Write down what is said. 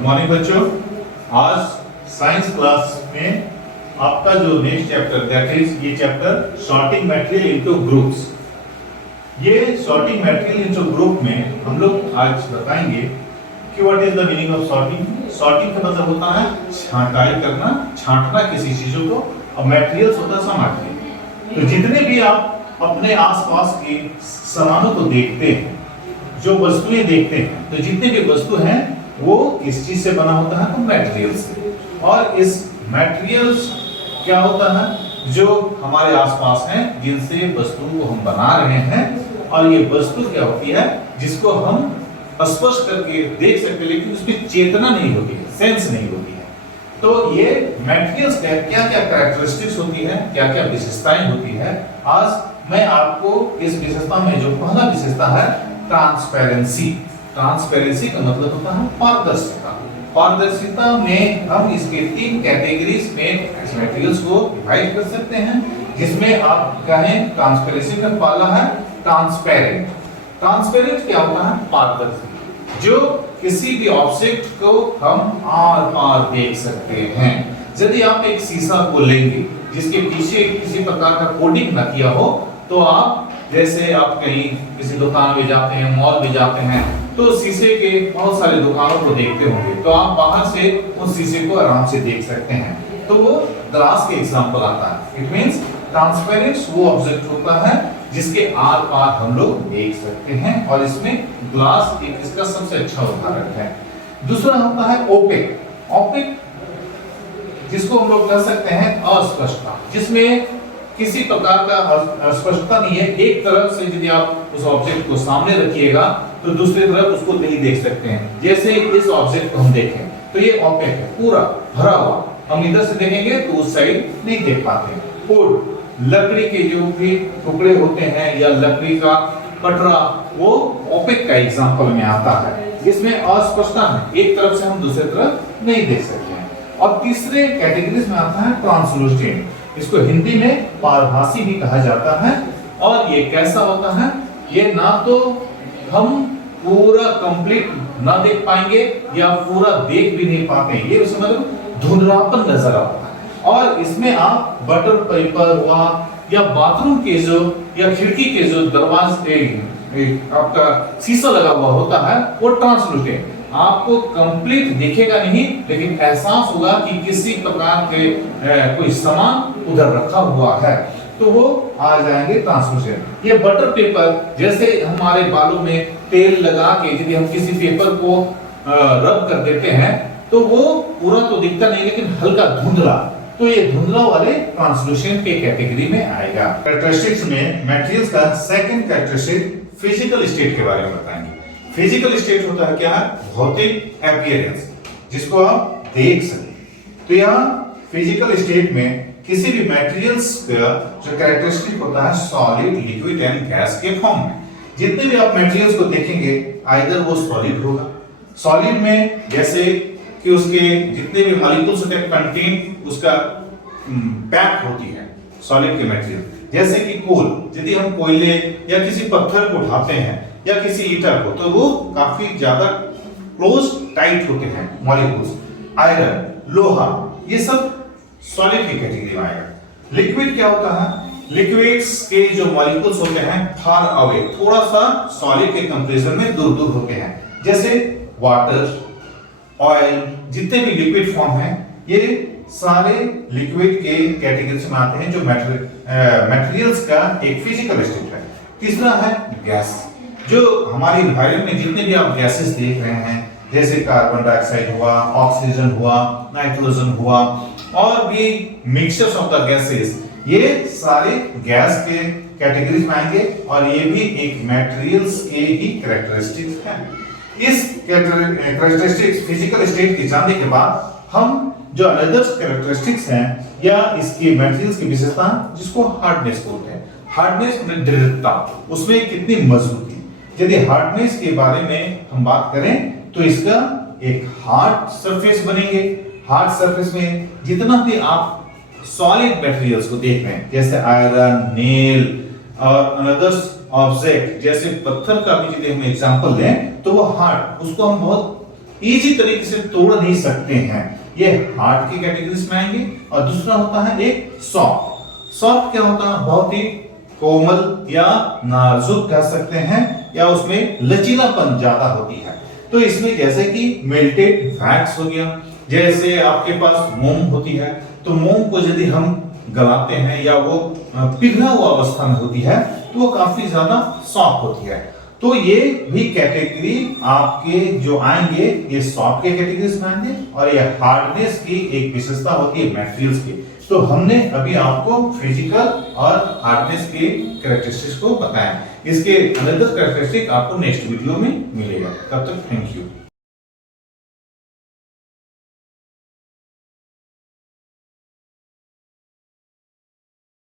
Good morning बच्चों। आज science class में आपका जो नेक्स्ट चैप्टर दैट इज ये chapter sorting material into groups. ये सॉर्टिंग मटेरियल इनटू ग्रुप में हम लोग आज बताएंगे कि what is the meaning of sorting. Sorting का मतलब होता है छांटाई करना, छांटना किसी चीजों को, और मटेरियल्स होता है सामग्री। तो जितने भी आप अपने आसपास के सामानों को देखते हैं, जो वस्तुएं देखते हैं, तो जितने भी वस्तु हैं वो किस चीज से बना होता है? तो मटेरियल से। और इस मटेरियल्स क्या होता है? जो हमारे आसपास हैं, जिनसे वस्तुओं को हम बना रहे हैं, और ये वस्तु क्या होती है जिसको हम स्पर्श करके देख सकते हैं, लेकिन उसकी चेतना नहीं होती है, सेंस नहीं होती है। तो ये मटेरियल्स का क्या क्या कैरेक्टरिस्टिक्स होती है, क्या क्या विशेषताएं होती है, आज मैं आपको इस विशेषता में जो पहला विशेषता है ट्रांसपेरेंसी। ट्रांसपेरेंसी का मतलब होता है पारदर्शिता। पारदर्शिता में हम इसके तीन कैटेगरीज में मटेरियल्स को डिवाइड कर सकते हैं, जिसमें आप कहें ट्रांसपेरेंसी में पहला है ट्रांसपेरेंट। ट्रांसपेरेंट क्या होता है? पारदर्शी, जो किसी भी ऑब्जेक्ट को हम आर पार देख सकते हैं। यदि आप एक शीशा को लेंगे जिसके पीछे किसी प्रकार का कोटिंग न किया हो, तो आप जैसे आप कहीं किसी दुकान में जाते हैं, मॉल में जाते हैं, तो शीशे के बहुत सारे दुकानों को देखते होंगे, तो आप बाहर से उस शीशे को आराम से देख सकते हैं। तो वो ग्लास के एग्जांपल आता है। इट मींस ट्रांसपेरेंट वो ऑब्जेक्ट होता है जिसके आर पार हम लोग देख सकते हैं, और इसमें ग्लास एक इसका सबसे अच्छा उदाहरण है। दूसरा होता है ओपेक। ओपेक जिसको हम लोग कह सकते हैं अस्पष्टता, जिसमें किसी प्रकार का अस्पष्टता नहीं है। एक तरफ से यदि आप उस ऑब्जेक्ट को सामने रखिएगा तो दूसरी तरफ उसको नहीं देख सकते हैं। जैसे इस ऑब्जेक्ट को हम देखें तो ये ओपेक है, पूरा भरा हुआ। हम इधर से देखेंगे तो उस साइड नहीं देख पाते। वुड, लकड़ी के जो भी टुकड़े होते हैं या लकड़ी का पटरा, वो ओपेक का एग्जांपल में आता है। इसमें अस्पष्टता है, एक तरफ से हम दूसरी तरफ नहीं देख सकते हैं। और तीसरे कैटेगरीज में आता है ट्रांसलूसेंट। इसको हिंदी में पारभासी भी कहा जाता है। और ये कैसा होता है? ये ना तो हम पूरा कंप्लीट ना देख पाएंगे या पूरा देख भी नहीं पाते, ये उसमें मतलब धुंधलापन नजर आता है। और इसमें आप बटर पेपर हुआ या बाथरूम के जो या खिड़की के जो दरवाजे आपका शीशा लगा हुआ होता है, वो ट्रांसलूसेंट, आपको कंप्लीट दिखेगा नहीं, लेकिन एहसास होगा कि किसी प्रकार के कोई सामान उधर रखा हुआ है, तो वो आ जाएंगे ट्रांसलूसेंट। ये बटर पेपर, जैसे हमारे बालों में तेल लगा के यदि हम किसी पेपर को रब कर देते हैं, तो वो पूरा तो दिखता नहीं, लेकिन हल्का धुंधला, तो ये धुंधला वाले ट्रांसलूसेंट के कैटेगरी में आएगा। कैरेक्टरिस्टिक्स में मटेरियल्स का सेकंड कैरेक्टरिस्टिक फिजिकल स्टेट के बारे में बताएंगे। फिजिकल स्टेट होता है क्या है? भौतिक अपीयरेंस, जिसको आप देख सकें। तो यहाँ फिजिकल स्टेट में किसी भी मटेरियल्स का जो कैरेक्टरिस्टिक होता है सॉलिड, लिक्विड एंड गैस के फॉर्म में। जितने भी आप मटेरियल्स को देखेंगे, आइदर वो सॉलिड होगा। सॉलिड में जैसे कि उसके जितने भी मॉलिक्यूल्स होते हैं, कंटेंट उसका पैक होती है सॉलिड के मटेरियल। जैसे कि कोल, यदि हम कोयले या किसी पत्थर को उठाते हैं या किसी ईटा को, तो वो काफी ज्यादा क्लोज टाइट होते हैं मॉलिक्यूल्स। आयरन, लोहा, ये सब सॉलिड की कैटेगरी में आएगा। लिक्विड क्या होता है? लिक्विड्स के जो मॉलिक्यूल्स होते हैं फार अवे, थोड़ा सा सॉलिड के कंपैरिजन में दूर दूर होते हैं। जैसे वाटर, ऑयल, जितने भी लिक्विड फॉर्म हैं, ये सारे लिक्विड के कैटेगरी में आते हैं, जो मटेरियल्स का एक फिजिकल स्टेट है। तीसरा है गैस। जो हमारी एनवायरनमेंट में जितने भी आप गैसेस देख रहे हैं, जैसे कार्बन डाइऑक्साइड हुआ, ऑक्सीजन हुआ, नाइट्रोजन हुआ, और भी मिक्सचर्स ऑफ द गैसेस, ये सारे गैस के कैटेगरीज में आएंगे, और ये भी एक मटेरियल्स के ही कैरेक्टरिस्टिक्स हैं। इस कैरेक्टरिस्टिक्स फिजिकल स्टेट के जानने के बाद हम जो अनदर कैरेक्टरिस्टिक्स हैं या इसके मटेरियल्स की विशेषता, जिसको हार्डनेस बोलते हैं। हार्डनेस मतलब दृढ़ता, उसमें कितनी मजबूती। यदि हार्डनेस के बारे में हम बात करें तो इसका एक हार्ड सरफेस बनेंगे। हार्ड सरफेस में जितना भी आप सॉलिड मटेरियल्स को देख रहे हैं, जैसे आयरन, नेल और अनदर ऑब्जेक्ट, जैसे पत्थर का भी यदि हम एग्जांपल दें, तो वो हार्ड, उसको हम बहुत इजी तरीके से तोड़ नहीं सकते हैं, ये हार्ड की कैटेगरीज में आएंगे। और दूसरा होता है एक सॉफ्ट। सॉफ्ट क्या होता है? बहुत ही कोमल या नाजुक कह सकते हैं, या उसमें लचीलापन ज्यादा होती है। तो इसमें जैसे कि मेल्टेड वैक्स हो गया, जैसे आपके पास मोम होती है, तो मोम को यदि हम गलाते हैं या वो पिघला हुआ अवस्था में होती है तो वो काफी ज्यादा सॉफ्ट होती है। तो ये भी कैटेगरी आपके जो आएंगे ये सॉफ्ट के कैटेगरीज में आएंगे, और ये हार्डनेस की एक विशेषता होती है मटेरियल्स की। तो हमने अभी आपको फिजिकल और हार्डनेस के कैरेक्टरिस्टिक्स को बताया। इसके अनदर कैरेक्टरिस्टिक आपको नेक्स्ट वीडियो में मिलेगा। तब तक थैंक यू।